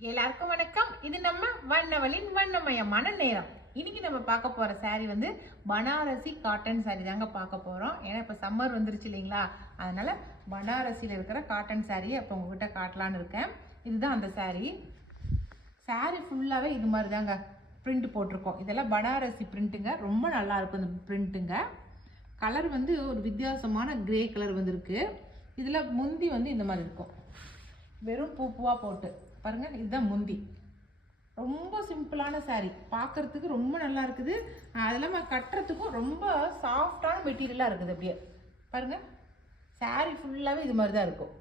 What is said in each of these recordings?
எல்லாருக்கும் வணக்கம். இது நம்ம வண்ணவளின் வண்ணமயமான நேரம். இன்னைக்கு நம்ம பார்க்க போற saree வந்து பனாரசி காட்டன் saree தாங்க பார்க்க போறோம். ஏன்னா இப்ப சம்மர் வந்துருச்சு இல்லைங்களா, அதனால பனாரசியில இருக்கிற காட்டன் saree இப்போ உங்ககிட்ட காட்டலான்னு இருக்கேன். இதுதான் அந்த saree ஃபுல்லாவே இது மாதிரி தாங்க பிரிண்ட் போட்டிருக்கோம். இதெல்லாம் பனாரசி பிரிண்ட்டுங்க, ரொம்ப நல்லா இருக்கும் இந்த பிரிண்ட்டுங்க. கலர் வந்து ஒரு வித்தியாசமான கிரே கலர் வந்திருக்கு. இதுல முந்தி வந்து இந்த மாதிரி இருக்கும், வெறும் பூவா போட்டு பாருங்க. இதுதான் முந்தி. ரொம்ப சிம்பிளான saree, பார்க்கறதுக்கு ரொம்ப நல்லா இருக்குது. அது இல்லாமல் கட்டுறதுக்கும் ரொம்ப சாஃப்டான மெட்டீரியலாக இருக்குது. அப்படியே பாருங்க, saree ஃபுல்லாகவே இது மாதிரி தான் இருக்கும்.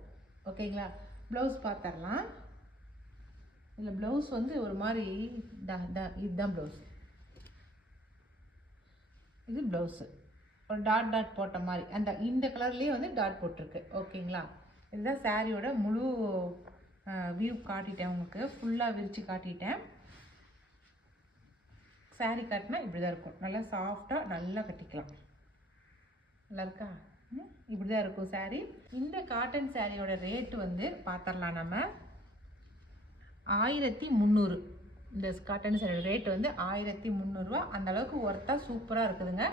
ஓகேங்களா, ப்ளவுஸ் பார்த்துடலாம். இதில் ப்ளவுஸ் வந்து ஒரு மாதிரி இதுதான் ப்ளவுஸ். இது ப்ளவுஸு ஒரு டாட் டாட் போட்ட மாதிரி, இந்த கலர்லேயே வந்து டாட் போட்டிருக்கு. ஓகேங்களா, இதுதான் சாரியோட முழு வியூ காட்டிட்டேன் உங்களுக்கு, ஃபுல்லாக விரித்து காட்டிட்டேன். சாரீ காட்டினா இப்படி தான் இருக்கும், நல்லா சாஃப்டாக நல்லா கட்டிக்கலாம். நல்லா இருக்கா? இப்படி தான் இருக்கும் சாரீ. இந்த காட்டன் சாரியோட ரேட்டு வந்து பார்த்துடலாம் நம்ம. 1300. இந்த காட்டன் சாரியோட ரேட்டு வந்து 1300 ரூபா. அந்த அளவுக்கு ஒர்த்தாக சூப்பராக இருக்குதுங்க.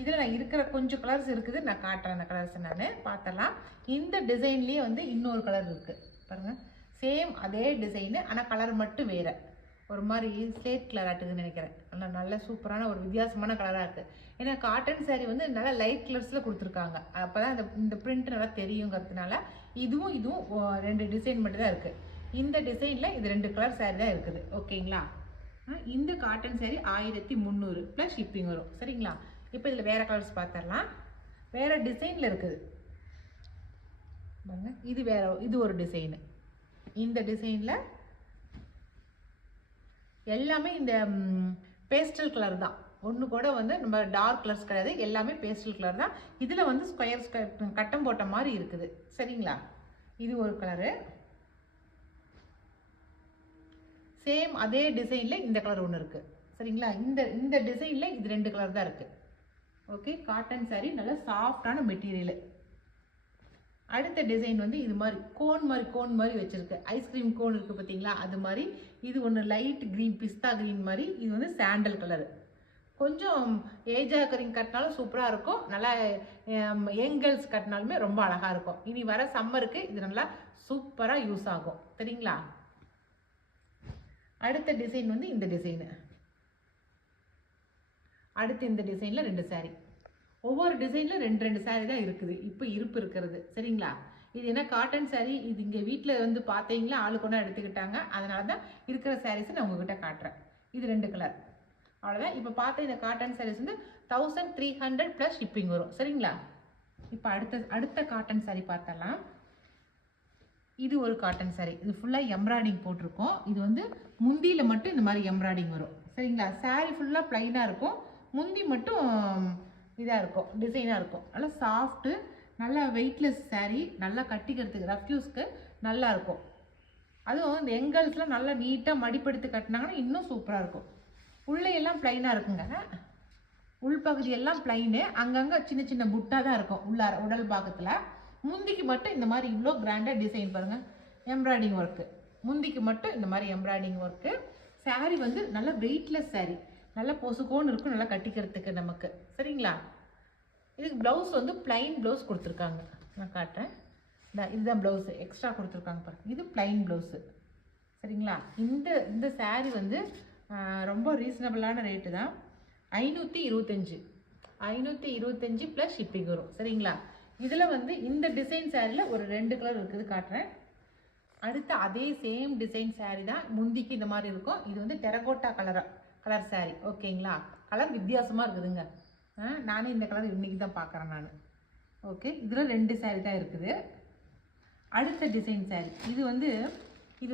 இதில் நான் இருக்கிற கொஞ்சம் கலர்ஸ் இருக்குது, நான் காட்டுறேன் அந்த கலர்ஸ் நான் பார்த்துடலாம். இந்த டிசைன்லேயே வந்து இன்னொரு கலர் இருக்குது பாருங்கள், சேம் அதே டிசைனு, ஆனால் கலர் மட்டும் வேறு, ஒரு மாதிரி ஸ்லேட் கலர் ஆட்டுதுன்னு நினைக்கிறேன். ஆனால் நல்ல சூப்பரான ஒரு வித்தியாசமான கலராக இருக்குது. ஏன்னா காட்டன் சாரீ வந்து நல்லா லைட் கலர்ஸில் கொடுத்துருக்காங்க, அப்போ தான் இந்த பிரிண்ட் நல்லா தெரியுங்கிறதுனால. இதுவும் ரெண்டு டிசைன் மட்டும் தான் இருக்குது. இந்த டிசைனில் இது 2 கலர் சாரீ தான் இருக்குது. ஓகேங்களா, இந்த காட்டன் சாரீ 1300 ப்ளஸ் ஷிப்பிங் வரும். சரிங்களா, இப்போ இதில் வேறு கலர்ஸ் பார்த்துடலாம். வேறு டிசைனில் இருக்குது பாருங்க. இது ஒரு டிசைனு. இந்த டிசைனில் எல்லாமே இந்த பேஸ்டல் கலர் தான், ஒன்று கூட வந்து நம்ம டார்க் கலர்ஸ் கிடையாது, எல்லாமே பேஸ்டல் கலர் தான். இதில் வந்து ஸ்கொயர் கட்டம் போட்ட மாதிரி இருக்குது. சரிங்களா, இது ஒரு கலரு. சேம் அதே டிசைனில் இந்த கலர் ஒன்று இருக்குது. சரிங்களா, இந்த டிசைனில் இது 2 கலர் தான் இருக்குது. ஓகே, காட்டன் சாரீ நல்ல சாஃப்டான மெட்டீரியல். அடுத்த டிசைன் வந்து இது மாதிரி கோன் மாதிரி வச்சிருக்கு. ஐஸ்கிரீம் கோன் இருக்குது பார்த்தீங்களா, அது மாதிரி. இது ஒன்று லைட் க்ரீன், பிஸ்தா க்ரீன் மாதிரி. இது வந்து சாண்டல் கலரு. கொஞ்சம் ஏஜ் ஆக்கரிங் கட்டினாலும் சூப்பராக இருக்கும், நல்லா யங்கர்ஸ் கட்டினாலுமே ரொம்ப அழகாக இருக்கும். இனி வர சம்மருக்கு இது நல்லா சூப்பராக யூஸ் ஆகும். சரிங்களா, அடுத்த டிசைன் வந்து இந்த டிசைனு. அடுத்து இந்த டிசைனில் 2 சாரீ. ஒவ்வொரு டிசைனில் 2 சாரீ தான் இருக்குது இப்போ இருப்பு இருக்கிறது. சரிங்களா, இது என்ன காட்டன் சாரீ, இது இங்கே வீட்டில் வந்து பார்த்தீங்களா ஆளுக்கு ஒன்றா எடுத்துக்கிட்டாங்க, அதனால தான் இருக்கிற சாரீஸை நான் உங்ககிட்ட காட்டுறேன். இது 2 கலர், அவ்வளோதான். இப்போ பார்த்த இந்த காட்டன் சாரீஸ் வந்து 1300 ப்ளஸ் ஷிப்பிங் வரும். சரிங்களா, இப்போ அடுத்த காட்டன் சாரீ பார்த்தலாம். இது ஒரு காட்டன் சாரீ. இது ஃபுல்லாக எம்ப்ராய்டிங் போட்டிருக்கோம். இது வந்து முந்தியில் மட்டும் இந்த மாதிரி எம்ப்ராய்டிங் வரும். சரிங்களா, சாரீ ஃபுல்லாக ப்ளைனாக இருக்கும், முந்தி மட்டும் இதாக இருக்கும், டிசைனாக இருக்கும். நல்லா சாஃப்ட்டு, நல்லா வெயிட்லெஸ் சாரீ, நல்லா கட்டிக்கிறதுக்கு ரஃப் யூஸ்க்கு நல்லா இருக்கும். அதுவும் இந்த எங்கல்ஸ்லாம் நல்லா நீட்டாக மடிப்படுத்தி கட்டினாங்கன்னா இன்னும் சூப்பராக இருக்கும். உள்ளே எல்லாம் ப்ளைனாக இருக்குங்க, உள்பகுதியெல்லாம் ப்ளைனு, அங்கங்கே சின்ன சின்ன புட்டாக தான் இருக்கும் உடல் பாகத்தில். முந்திக்கு மட்டும் இந்த மாதிரி இவ்வளோ கிராண்டாக டிசைன் பாருங்கள், எம்ப்ராய்டிங் ஒர்க்கு. முந்திக்கு மட்டும் இந்த மாதிரி எம்ப்ராய்டிங் ஒர்க்கு. சாரீ வந்து நல்லா வெயிட்லெஸ் சாரீ, நல்லா பொசுக்கோன்னு இருக்கும், நல்லா கட்டிக்கிறதுக்கு நமக்கு. சரிங்களா, இதுக்கு ப்ளவுஸ் வந்து பிளைன் ப்ளவுஸ் கொடுத்துருக்காங்க, நான் காட்டுறேன். இதுதான் ப்ளவுஸு எக்ஸ்ட்ரா கொடுத்துருக்காங்க பாருங்க, இது பிளைன் ப்ளவுஸு. சரிங்களா, இந்த சாரீ வந்து ரொம்ப ரீசனபிளான ரேட்டு தான். 525 ப்ளஸ் ஷிப்பிங் வரும். சரிங்களா, இதில் வந்து இந்த டிசைன் சாரியில் ஒரு 2 கலர் இருக்குது, காட்டுறேன். அடுத்து அதே சேம் டிசைன் சாரீ தான், முந்திக்கு இந்த மாதிரி இருக்கும். இது வந்து டெரகோட்டா கலர் சாரீ. ஓகேங்களா, கலர் வித்தியாசமாக இருக்குதுங்க. நானே இந்த கலர் இன்றைக்கி தான் பார்க்குறேன் நான். ஓகே, இதில் 2 சாரீ தான் இருக்குது. அடுத்த டிசைன் சாரீ இது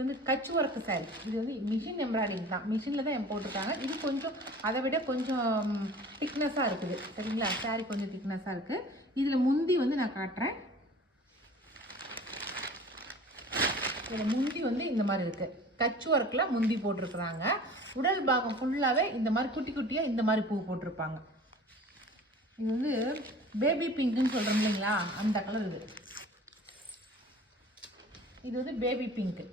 வந்து கச் ஒர்க்கு சாரீ. இது வந்து மிஷின் எம்ப்ராய்டிங் தான், மிஷினில் தான் போட்டிருக்காங்க. இது கொஞ்சம் அதை விட கொஞ்சம் திக்னஸாக இருக்குது. சரிங்களா, சாரீ கொஞ்சம் திக்னஸாக இருக்குது. இதில் முந்தி வந்து நான் காட்டுறேன். இதில் முந்தி வந்து இந்த மாதிரி இருக்குது, கச் ஒர்க்கில் முந்தி போட்டிருக்குறாங்க. உடல் பாகம் ஃபுல்லாகவே இந்த மாதிரி குட்டி குட்டியாக இந்த மாதிரி பூ போட்டிருப்பாங்க. இது வந்து பேபி பிங்க்குன்னு சொல்கிறோம் இல்லைங்களா, அந்த கலர் இது. இது வந்து பேபி பிங்க்கு.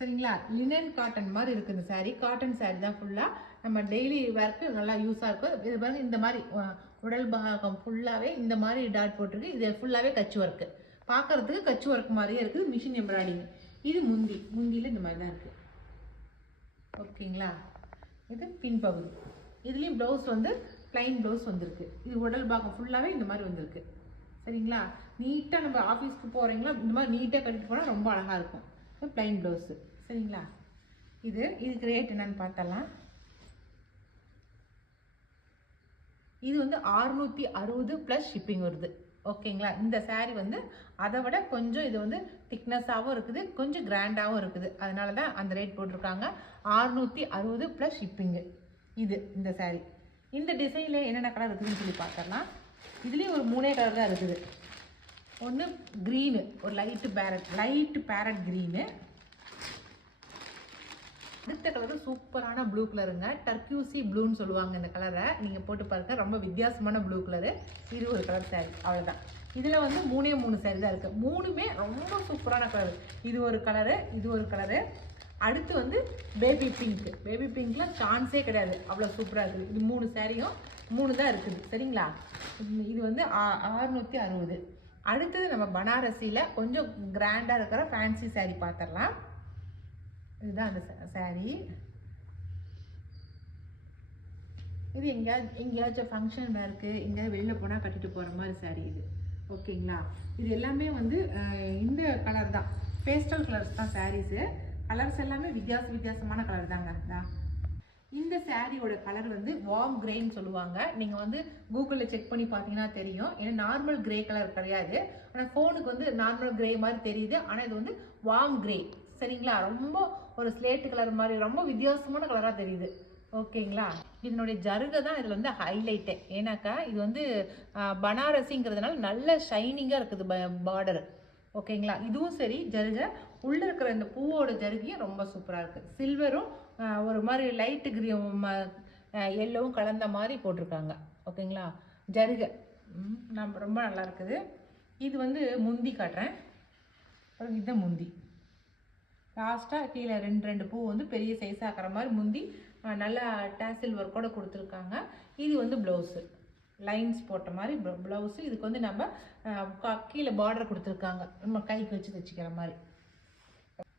சரிங்களா. லினன் காட்டன் மாதிரி இருக்குது இந்த சாரீ. காட்டன் சாரீ தான் ஃபுல்லாக. நம்ம டெய்லி வேர்க்கு நல்லா யூஸாக இருக்கும். இது பாருங்க, இந்த மாதிரி உடல் பாகம் ஃபுல்லாகவே இந்த மாதிரி டாட் போட்டிருக்கு. இது ஃபுல்லாகவே கச்சு ஒர்க்கு. பார்க்குறதுக்கு கச்சு ஒர்க் மாதிரியே இருக்குது. Machine embroidering. இது முந்தியில் இந்த மாதிரி தான் இருக்குது. ஓகேங்களா. இது பின்பகுதி. இதுலேயும் ப்ளவுஸ் வந்து ப்ளைன் ப்ளவுஸ் வந்திருக்கு. இது உடல் பாகம் ஃபுல்லாகவே இந்த மாதிரி வந்திருக்கு. சரிங்களா. நீட்டாக நம்ம ஆஃபீஸ்க்கு போகிறீங்களா இந்த மாதிரி நீட்டாக கட்டிட்டு போனால் ரொம்ப அழகாக இருக்கும். Plain blouse. சரிங்களா. இதுக்கு ரேட் என்னன்னு பார்த்தலாம். இது வந்து 660 ப்ளஸ் ஷிப்பிங் வருது. ஓகேங்களா. இந்த சாரீ வந்து அதை விட கொஞ்சம் இது வந்து திக்னஸாகவும் இருக்குது, கொஞ்சம் கிராண்டாகவும் இருக்குது. அதனால தான் அந்த ரேட் போட்டிருக்காங்க. 660 ப்ளஸ் ஷிப்பிங்கு. இந்த சாரீ. இந்த டிசைனில் என்னென்ன கலர் இருக்குதுன்னு சொல்லி பார்த்துடலாம். இதுலேயும் ஒரு 3 கலர் தான் இருக்குது. ஒன்று க்ரீனு, ஒரு லைட்டு பேரட் க்ரீனு. அடுத்த கலரு சூப்பரான ப்ளூ கலருங்க. டர்க்யூசி ப்ளூன்னு சொல்லுவாங்க இந்த கலரை. நீங்கள் போட்டு பாருங்க, ரொம்ப வித்தியாசமான ப்ளூ கலரு. இது ஒரு கலர் சாரீ. அவ்வளோதான். இதில் வந்து 3 சாரீ தான் இருக்குது. 3மே ரொம்ப சூப்பரான கலரு. இது ஒரு கலரு, இது ஒரு கலரு. அடுத்து வந்து பேபி பிங்க். பேபி பிங்க்லாம் சான்ஸே கிடையாது, அவ்வளோ சூப்பராக இருக்குது. இது 3 சாரியும் 3 தான் இருக்குது. சரிங்களா. இது வந்து 660. அடுத்தது நம்ம பனாரசியில் கொஞ்சம் கிராண்டாக இருக்கிற ஃபேன்சி சாரீ பார்த்துடலாம். இதுதான் அந்த சாரீ. இது எங்கேயாச்சும் ஃபங்க்ஷன் வேர்க்கு, எங்கேயாவது வெளியில் போனால் கட்டிட்டு போகிற மாதிரி சாரீ இது. ஓகேங்களா. இது எல்லாமே வந்து இந்த கலர் தான், பேஸ்டல் கலர்ஸ் தான் சாரீஸு. கலர்ஸ் எல்லாமே வித்தியாசமான கலர் தாங்க. இந்த சாரியோட கலர் வந்து வார்ம் கிரேன்னு சொல்லுவாங்க. நீங்கள் வந்து கூகுளில் செக் பண்ணி பார்த்தீங்கன்னா தெரியும். ஏன்னா நார்மல் கிரே கலர் கிடையாது. ஆனால் ஃபோனுக்கு வந்து நார்மல் கிரே மாதிரி தெரியுது. ஆனால் இது வந்து வார்ம் கிரே. சரிங்களா. ரொம்ப ஒரு ஸ்லேட்டு கலர் மாதிரி ரொம்ப வித்தியாசமான கலராக தெரியுது. ஓகேங்களா. இதனுடைய ஜருகை தான் இதில் வந்து ஹைலைட்டே. ஏன்னாக்கா இது வந்து பனாரசிங்கிறதுனால நல்ல ஷைனிங்காக இருக்குது பார்டரு. ஓகேங்களா. இதுவும் சரி, ஜருகை உள்ளே இருக்கிற இந்த பூவோட ஜருகையும் ரொம்ப சூப்பராக இருக்குது. சில்வரும் ஒரு மாதிரி லைட்டு கிரீன் எல்லோவும் கலந்த மாதிரி போட்டிருக்காங்க. ஓகேங்களா. ஜருகை ரொம்ப நல்லா இருக்குது. இது வந்து முந்தி காட்டுறேன். இதுதான் முந்தி. லாஸ்ட்டாக கீழே 2 பூ வந்து பெரிய சைஸ் ஆக்கிற மாதிரி முந்தி நல்லா டேசில் ஒர்க்கோட கொடுத்துருக்காங்க. இது வந்து ப்ளவுஸு, லைன்ஸ் போட்ட மாதிரி ப்ளவுஸு. இதுக்கு வந்து நம்ம கீழே பார்டர் கொடுத்துருக்காங்க, நம்ம கைக்கு வச்சு தைச்சிக்கிற மாதிரி.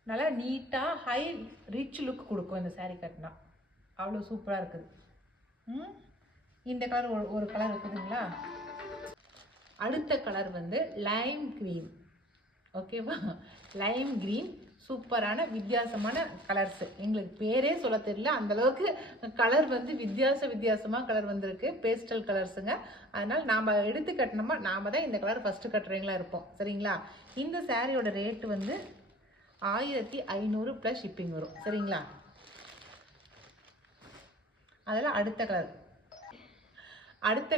நல்லா நீட்டாக ஹை ரிச் லுக் கொடுக்கும் இந்த சாரீ கட்டினா. அவ்வளோ சூப்பராக இருக்குது. இந்த கலர் ஒரு கலர் இருக்குதுங்களா. அடுத்த கலர் வந்து லைம் க்ரீன். ஓகேவா. லைம் க்ரீன் சூப்பரான வித்தியாசமான கலர்ஸு. எங்களுக்கு பேரே சொல்ல தெரியல, அந்தளவுக்கு கலர் வந்து வித்தியாசமாக கலர் வந்திருக்கு. பேஸ்டல் கலர்ஸுங்க. அதனால் நாம் எடுத்து கட்டினோமா நாம் தான் இந்த கலர் ஃபஸ்ட்டு கட்டுறீங்களா இருப்போம். சரிங்களா. இந்த சாரியோட ரேட்டு வந்து 1500 ப்ளஸ் ஷிப்பிங் வரும். சரிங்களா. அதில் அடுத்த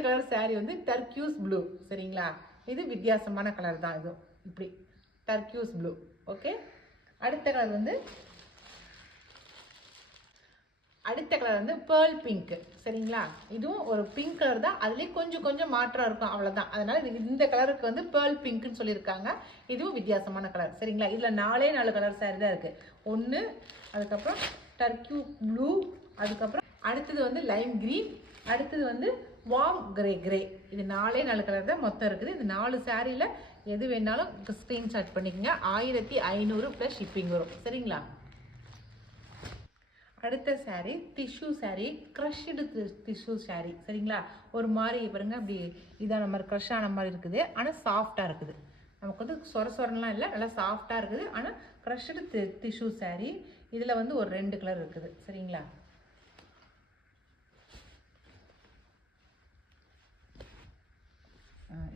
கலர் சாரீ வந்து டர்க்யூஸ் ப்ளூ. சரிங்களா. இது வித்தியாசமான கலர் தான். இதுவும் இப்படி டர்க்யூஸ் ப்ளூ. ஓகே. அடுத்த கலர் வந்து பேர்ல் பிங்க். சரிங்களா. இதுவும் ஒரு பிங்க் கலர் தான், அதுலேயே கொஞ்சம் மாற்றம் இருக்கும், அவ்வளோதான். அதனால் இந்த கலருக்கு வந்து பேர்ல் பிங்க்னு சொல்லியிருக்காங்க. இதுவும் வித்தியாசமான கலர். சரிங்களா. இதில் 4 கலர் சாரி தான் இருக்குது. 1, அதுக்கப்புறம் டர்க்யூ ப்ளூ, அதுக்கப்புறம் அடுத்தது வந்து லைம் க்ரீன், அடுத்தது வந்து வார்ம் கிரே. இது 4 கலர் தான் மொத்தம் இருக்குது. இந்த 4 சாரியில் எது வேணாலும் ஸ்க்ரீன்ஷாட் பண்ணிக்கோங்க. 1500 ப்ளஸ் ஷிப்பிங் வரும். சரிங்களா. அடுத்த sari tissue sari, crushed tissue sari. சரிங்களா. ஒரு மாதிரி பாருங்க, அப்படி இதான மாதிரி க்ரஷ் ஆன மாதிரி இருக்குது. ஆனால் சாஃப்டாக இருக்குது. நமக்கு வந்து சொரலாம் இல்லை, நல்லா சாஃப்டாக இருக்குது. ஆனால் க்ரஷ்டு டிஷ்யூ சாரீ. இதில் வந்து ஒரு 2 கலர் இருக்குது. சரிங்களா.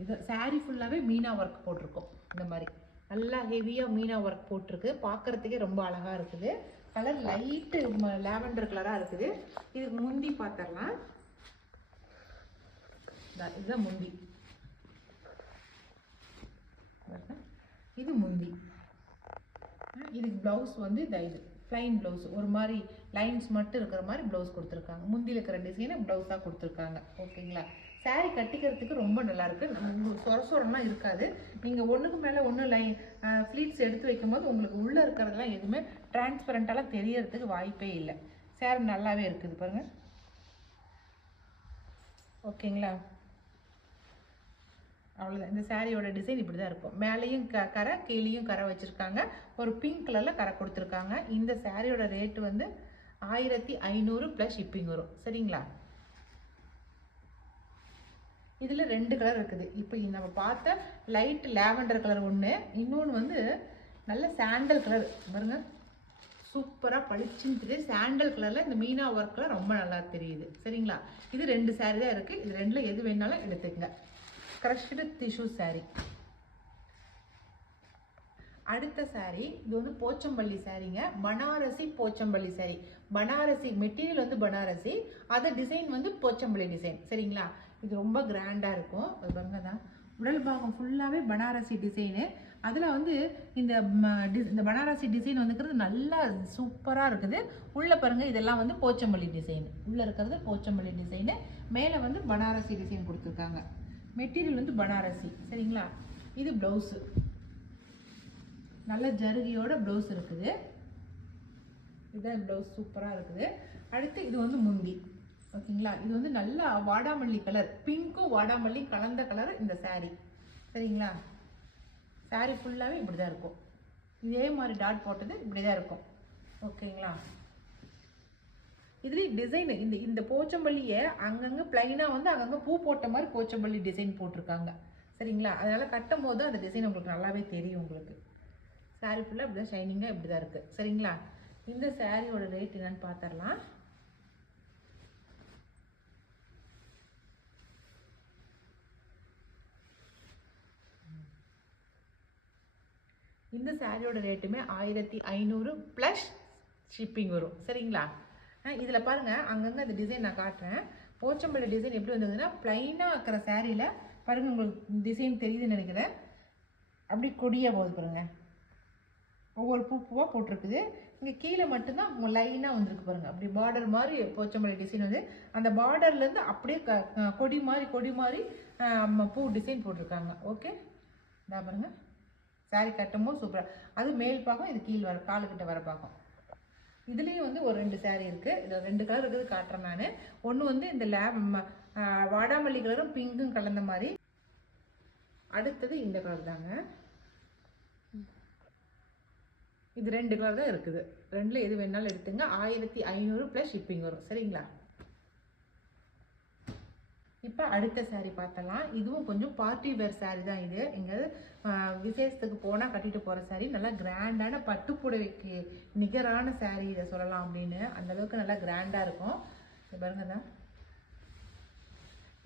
இது சாரீ ஃபுல்லாகவே மீனா ஒர்க் போட்டிருக்கோம். இந்த மாதிரி நல்லா ஹெவியாக மீனா ஒர்க் போட்டிருக்கு. பார்க்குறதுக்கே ரொம்ப அழகாக இருக்குது. கலர் லைட்டு லாவெண்டர் கலராக இருக்குது. இதுக்கு முந்தி பார்த்துடலாம். இதுதான் முந்தி. இது முந்தி. இதுக்கு ப்ளவுஸ் வந்து இது ப்ளைன் ப்ளவுஸ், ஒரு மாதிரி லைன்ஸ் மட்டும் இருக்கிற மாதிரி ப்ளவுஸ் கொடுத்துருக்காங்க. முந்தியில் இருக்கிற டிசைனை ப்ளவுஸாக கொடுத்துருக்காங்க. ஓகேங்களா. சாரீ கட்டிக்கிறதுக்கு ரொம்ப நல்லாயிருக்கு. உங்களுக்கு சொர சொரம்லாம் இருக்காது. நீங்கள் ஒன்றுக்கு மேலே ஒன்று ஃப்ளீட்ஸ் எடுத்து வைக்கும்போது உங்களுக்கு உள்ளே இருக்கிறதெல்லாம் எதுவுமே டிரான்ஸ்பரண்ட்டாலாம் தெரியறதுக்கு வாய்ப்பே இல்லை. சாரீ நல்லாவே இருக்குது பாருங்கள். ஓகேங்களா? அவ்வளோதான். இந்த சாரியோட டிசைன் இப்படி தான் இருக்கும். மேலேயும் கரை, கீழேயும் கரை வச்சுருக்காங்க. ஒரு பிங்க் கலரில் கரை கொடுத்துருக்காங்க. இந்த சாரியோட ரேட்டு வந்து 1500 ப்ளஸ் ஷிப்பிங் வரும். சரிங்களா? இதில் 2 கலர் இருக்குது. இப்போ நம்ம பார்த்த லைட் லேவண்டர் கலர் ஒன்று, இன்னொன்று வந்து நல்ல சாண்டல் கலர் பாருங்க. சூப்பராக பளிச்சுன்னு தெரியுது. சாண்டல் கலரில் இந்த மீனா ஒர்க்கில் ரொம்ப நல்லா தெரியுது. சரிங்களா? இது 2 சாரி தான் இருக்குது. இது 2ல் எது வேணாலும் எடுத்துக்கங்க. Crushed tissue sorry. அடுத்த சாரி இது வந்து போச்சம்பள்ளி சாரிங்க. பனாரசி போச்சம்பள்ளி சாரி. பனாரசி மெட்டீரியல் வந்து பனாரசி, அது டிசைன் வந்து போச்சம்பள்ளி டிசைன். சரிங்களா? இது ரொம்ப கிராண்டாக இருக்கும். அது பாருங்க தான் உடல் பாகம் ஃபுல்லாகவே பனாரசி டிசைனு. அதில் வந்து இந்த பனாரசி டிசைன் வந்துக்கிறது நல்லா சூப்பராக இருக்குது. உள்ளே பாருங்கள், இதெல்லாம் வந்து போச்சம்பள்ளி டிசைன். உள்ளே இருக்கிறது போச்சம்பள்ளி டிசைனு, மேலே வந்து பனாரசி டிசைன் கொடுத்துருக்காங்க. மெட்டீரியல் வந்து பனாரசி. சரிங்களா? இது ப்ளவுஸு, நல்ல ஜருகியோட ப்ளவுஸ் இருக்குது. இதுதான் ப்ளவுஸ், சூப்பராக இருக்குது. அடுத்து இது வந்து முந்தி. ஓகேங்களா? இது வந்து நல்லா வாடாமல்லி கலர், பிங்க்கும் வாடாமல்லி கலந்த கலர் இந்த சாரீ. சரிங்களா? சாரீ ஃபுல்லாகவே இப்படி தான் இருக்கும். இதே மாதிரி டாட் போட்டது இப்படி தான் இருக்கும். ஓகேங்களா? இதுலேயும் டிசைன் இந்த போச்சம்பள்ளியை அங்கங்கே பிளைனாக வந்து அங்கங்கே பூ போட்ட மாதிரி போச்சம்பள்ளி டிசைன் போட்டிருக்காங்க. சரிங்களா? அதனால் கட்டும் போது அந்த டிசைன் உங்களுக்கு நல்லாவே தெரியும். உங்களுக்கு சாரீ ஃபுல்லாக இப்படி தான் ஷைனிங்காக இப்படி தான் இருக்குது. சரிங்களா? இந்த சாரியோட ரேட் என்னன்னு பார்த்துடலாம். இந்த சாரியோட ரேட்டுமே 1500 ப்ளஸ் ஷிப்பிங் வரும். சரிங்களா? இதில் பாருங்கள், அங்கங்கே இந்த டிசைன் நான் காட்டுறேன். போச்சம்பள்ளி டிசைன் எப்படி வந்ததுன்னா, ப்ளைனாக இருக்கிற சாரியில் பாருங்கள், உங்களுக்கு டிசைன் தெரியுதுன்னு நினைக்கிறேன். அப்படி கொடியாக போகுது பாருங்கள். ஒவ்வொரு பூவாக போட்டிருக்குது. இங்கே கீழே மட்டும்தான் லைனாக வந்திருக்கு பாருங்கள். அப்படி பார்டர் மாதிரி போச்சம்பள்ளி டிசைன் வந்து அந்த பார்டர்லேருந்து அப்படியே கொடி மாதிரி பூ டிசைன் போட்டிருக்காங்க. ஓகே, இதாக பாருங்கள். சாரி கட்டும்போது சூப்பராக, அது மேல் பாகம், இது கீழ் வர காலுக்கிட்ட வர பாகம். இதுலேயும் வந்து ஒரு 2 சாரீ இருக்குது. இதில் 2 கலர் இருக்குது, காட்டுறேன் நான். ஒன்று வந்து இந்த வாடாமல்லி கலரும் பிங்க்கும் கலந்த மாதிரி. அடுத்தது இந்த கலர் தாங்க. இது 2 கலர் தான் இருக்குது. 2ல் எது வேணாலும் எடுத்துங்க. 1500 ப்ளஸ் ஷிப்பிங் வரும். சரிங்களா? இப்போ அடுத்த சாரீ பார்த்தலாம். இதுவும் கொஞ்சம் பார்ட்டி வேர் சாரீ தான். இது எங்கேயாவது விசேஷத்துக்கு போனால் கட்டிட்டு போகிற சாரீ. நல்லா கிராண்டான பட்டுப்புடவைக்கு நிகரான சாரீ இதை சொல்லலாம் அப்படின்னு. அந்தளவுக்கு நல்லா கிராண்டாக இருக்கும். இது பாருங்க தான்,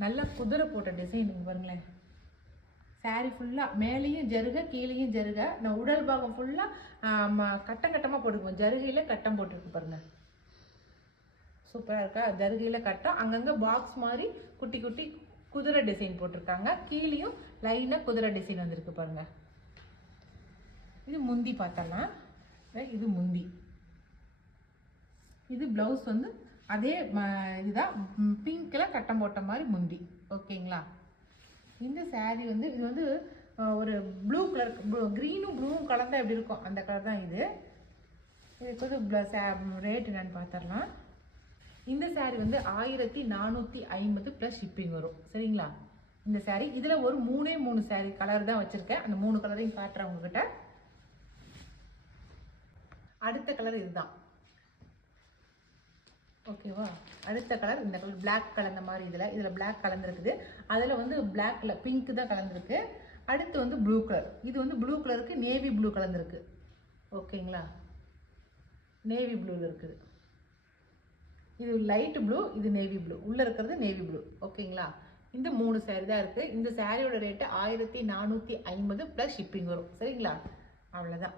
நல்லா குதிரை போட்ட டிசைன் பாருங்களேன். சாரீ ஃபுல்லாக மேலேயும் ஜருகை, கீழேயும் ஜருகை. நான் உடல் பாகம் ஃபுல்லாக கட்டமாக போட்டுக்குவோம். ஜருகையில் கட்டம் போட்டுருக்கு பாருங்கள். சூப்பராக இருக்கா? ஜருகையில் கட்டம், அங்கங்கே பாக்ஸ் மாதிரி குட்டி குட்டி குதிரை டிசைன் போட்டிருக்காங்க. கீழேயும் லைனாக குதிரை டிசைன் வந்திருக்கு பாருங்கள். இது முந்தி பார்த்தலாம். இது முந்தி. இது ப்ளவுஸ் வந்து அதே இதுதான், பிங்க்கில் கட்டம் போட்ட மாதிரி முந்தி. ஓகேங்களா? இந்த சாரீ வந்து இது வந்து ஒரு ப்ளூ கலர், க்ரீனும் ப்ளூவும் கலந்தால் எப்படி இருக்கும் அந்த கலர் தான் இது. இதுக்கு வந்து ரேட் என்னன்னு பார்த்துடலாம். இந்த சாரீ வந்து 1450 ப்ளஸ் ஷிப்பிங் வரும். சரிங்களா? இந்த சாரீ இதில் ஒரு 3 சாரீ கலர் தான் வச்சுருக்கேன். அந்த 3 கலரையும் காட்டுறேன் உங்ககிட்ட. அடுத்த கலர் இதுதான். ஓகேவா? அடுத்த கலர் இந்த கலர் பிளாக் கலந்த மாதிரி. இதில் பிளாக் கலந்துருக்குது. அதில் வந்து பிளாக்ல பிங்க் தான் கலந்துருக்கு. அடுத்து வந்து ப்ளூ கலர். இது வந்து ப்ளூ கலருக்கு நேவி ப்ளூ கலந்துருக்கு. ஓகேங்களா? நேவி ப்ளூவில் இருக்குது. இது லைட் ப்ளூ, இது நேவி ப்ளூ. உள்ளே இருக்கிறது நேவி ப்ளூ. ஓகேங்களா? இந்த 3 சாரீ தான் இருக்குது. இந்த சாரியோட ரேட்டு 1450 ப்ளஸ் ஷிப்பிங் வரும். சரிங்களா? அவ்வளோதான்.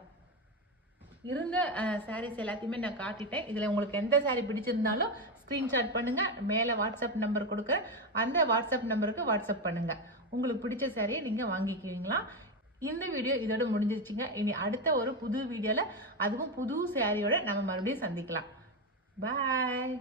இருந்த சாரீஸ் எல்லாத்தையுமே நான் காட்டிட்டேன். இதில் உங்களுக்கு எந்த சாரீ பிடிச்சிருந்தாலும் ஸ்க்ரீன்ஷாட் பண்ணுங்கள். மேலே வாட்ஸ்அப் நம்பர் கொடுக்குறேன். அந்த வாட்ஸ்அப் நம்பருக்கு வாட்ஸ்அப் பண்ணுங்கள். உங்களுக்கு பிடிச்ச சாரியை நீங்கள் வாங்கிக்குவீங்களா? இந்த வீடியோ இதோட முடிஞ்சிருச்சுங்க. இனி அடுத்த ஒரு புது வீடியோவில், அதுவும் புது சாரியோட நம்ம மறுபடியும் சந்திக்கலாம். பாய்.